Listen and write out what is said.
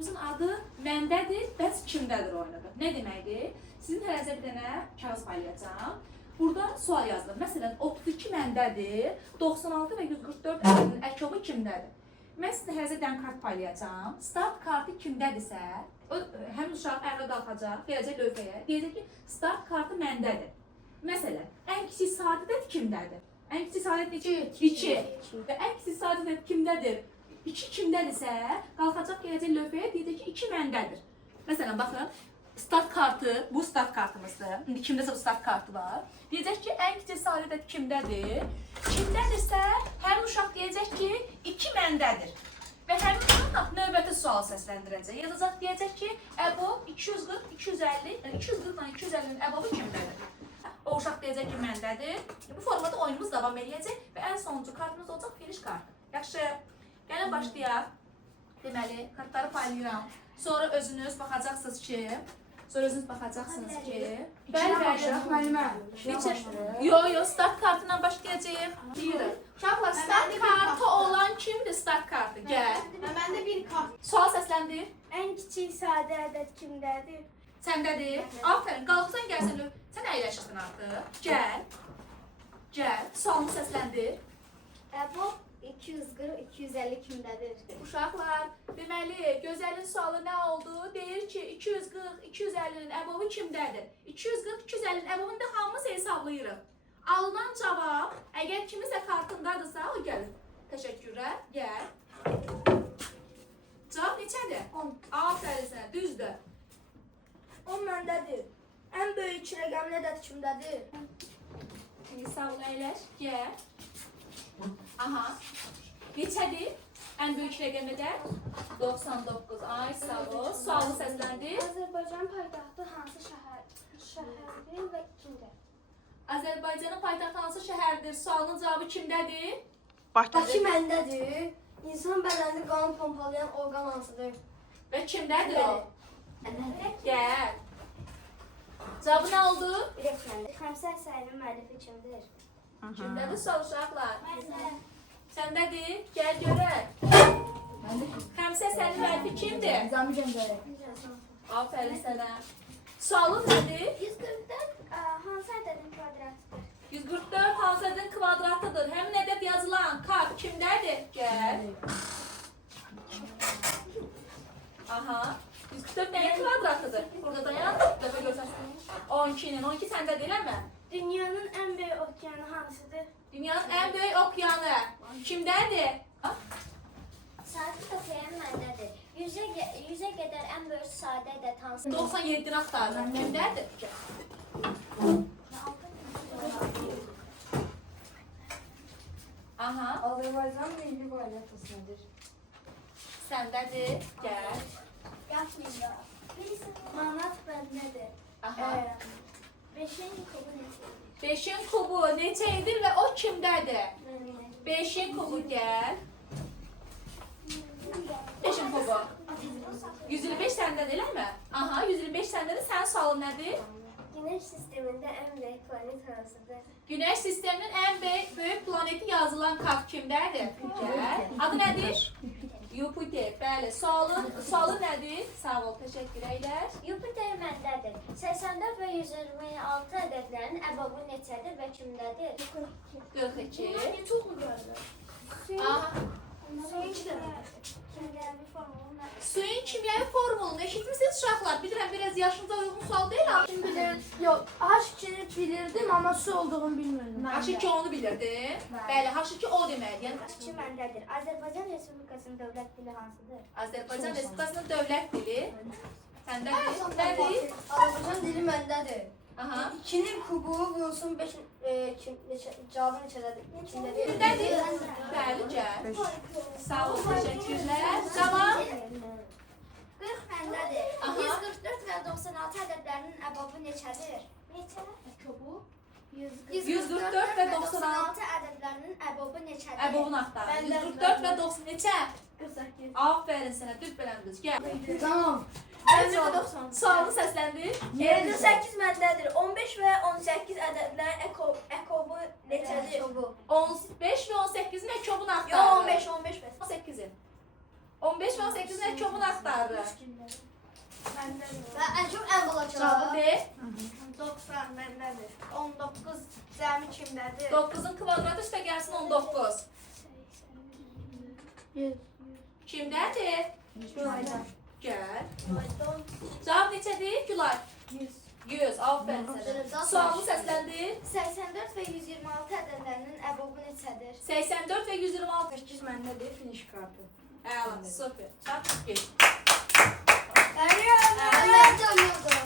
Bizim adı məndədir, bəs kimdədir oynadı. Nə deməkdir? Sizin tərəzə bir dənə kağız paylayacağım. Burada sual yazılır. Məsələn, 32 məndədir, 96 və 144 ədədinin əkobu kimdədir? Mən sizə tərəzə bir dənə kart paylayacağım. Start kartı kimdədirsə, həmin uşaq ayağa qalxacaq, gələcək lövhəyə. Deyəcək ki, start kartı məndədir. Məsələn, ən kiçik sadə kimdədir? Ən kiçik sadə necə? 2. Və ən kiçik sadə kimdədir? 2 kimdədirsə, qalxacaq gələcək lövhəyə, deyəcək ki, 2 məndədir. Məsələn, baxın, start kartı, bu start kartımızdır. İndi kimdəsə bu start kartı var. Deyəcək ki, ən kiçik sadə kimdədir? Kimdədirsə, həmin uşaq deyəcək ki, 2 məndədir. Və həmin uşaq növbəti sual səsləndirəcək. Yazacaq, deyəcək ki, əbob 240, 250, 240 250-nin əbobu kimdədir? O uşaq deyəcək ki, məndədir. Bu formada oyunumuz davam edəcək və ən sonuncu kartımız olacaq finish kartı. Yaxşı. Gəlin başlayaq. Deməli, kartları paylayıram. Sonra özünüz baxacaqsınız ki, Yo, start kartından başlayacağıq. Buyurun. Uşaqlar, start kartı olan kimdir start kartı? Gəl. Məndə bir kart. Sual səsləndi. Ən kiçik sadə ədəd kimdədir? Səndədir. Aferin, qalxsan gəlsən. Sən əyləşirsən artıq. Gəl. Gəl. Sualını səsləndi. Əbob 240, 250 kimdədir? Uşaqlar, deməli, gözəlin sualı nə oldu? Deyir ki, 240, 250-nin əbobu kimdədir? 240, 250-nin əbobunu da hamımız hesablayırıq. Alınan cavab, əgər kimisə kartındadırsa, o gəlir. Təşəkkürlər, gəl. Cavab neçədir? 10. Aferin sənə, düzdür. 10 məndədir. Ən böyük rəqəmli ədəd kimdədir? Sağ ol, əyləş, gəl. Aha. Neçədir? Ən böyük rəqəm edər? 99. Ay, sağ ol. Sualı səsləndi. Azərbaycan paytaxtı hansı şəhərdir və kimdir? Azərbaycanın paytaxtı hansı şəhərdir? Sualının cavabı kimdədir? Bakı məndədir. İnsan bədənini qanun pompalayan orqan hansıdır? Və kimdədir o? Gəl. Cavabı nə oldu? Bilək məndə. Xəmsə əsərinin müəllifi kimdir? Kimdədir sual uşaqlar? Səndədir? Gəl görək. Xəmsə əsərinin müəllifi kimdir? Nizami Gəncəli. Aferin sənə. Sualın nədir? 144 hansı ədədin kvadratıdır? 144 hansı ədədin kvadratıdır? Həmin ədəd yazılan kart kimdədir? Gəl. Aha. 144 nəyin kvadratıdır? Burada dayan. Dəfə görsənsin. 12'nin. 12 səndə deyilmi? Dünyanın ən böyük okeanı hansıdır? Dünyanın ən böyük okyanı kimdədir? Sadə okean məndədir. 100-ə qədər ən böyük sadə ədəd hansıdır? 97'ni axtardım. Kimdədir? Aha. Azərbaycan milli valyutası nədir? Səndədir. Gəl. Yaxşıydı. Manat bəndədir. Aha. 5'in kubu neçədir? 5'in kubu neçədir və o kimdədir? 5'in kubu gəl. 5'in kubu. 125 səndədir, eləmi? Aha, 125 səndədir. Sənin sualın nədir? Güneş sistemində ən böyük planet hansıdır? Güneş sisteminin ən böyük planeti yazılan kart kimdədir? Gəl. Adı nədir? Jupiter. Bəli. Sualı nədir? Sağ ol, təşəkkür eylər. Jupiter məndədir. 84 və 126 ədədlərinin əbobu neçədir və kimdədir? 42. Çox mu gördün? Aha. Kimyəvi formulu nədir? Suyun kimyəvi formulunu eşitmişsiniz uşaqlar. Bilirəm, biraz yaşınıza uyğun sual deyil ama. Kim bilir? Yok, H2'ni bilirdim ama su olduğunu bilmirdim. H2 onu bilirdin. Bəli, H2 o deməkdir. Yəni H2 məndədir. Azərbaycan Respublikasının dövlət dili hansıdır? Azərbaycan Respublikasının dövlət dili. Səndədir. Nədir? Azərbaycan dili məndədir. Aha. 2'nin kubu vurulsun 5 cevabı neçədir? Kimdədir? Bəli, gəl. Sağ ol, təşəkkürlər. Tamam. 40 məndədir. Aha. 144 və 96 ədədlərinin əbobu neçədir? Neçə? Əbobu? 144 və 96 ədədlərinin əbobu neçədir? Əbovunu axtar. 144 və 90 neçə? 48. Aferin sənə, düz beləndiz. Gəl. Tamam. Sualını səsləndir. 58 məndədir. 15 və 18 ədədlərin əkobu neçədir? 15 və 18-in ekobunu axtar. Yox, 15 bəs. 18'in. 15 15 və 18 nə çoxunu axtarır? Və ən çox ən bala Cavabı de. 90 məndədir. 19 cəmi kimdədir? 9-un kvadratı üstə gəlsin 19. Kimdədir? Gəl. Cavab neçədir? Gülay. 100. Aferin sənə. Sualı səsləndir. 84 və 126 ədədlərinin əbobu neçədir? 84 və 126. 8 məndədir, finish kartı. Əla, super. Çat, geç. Əli, Mən də yoxdur.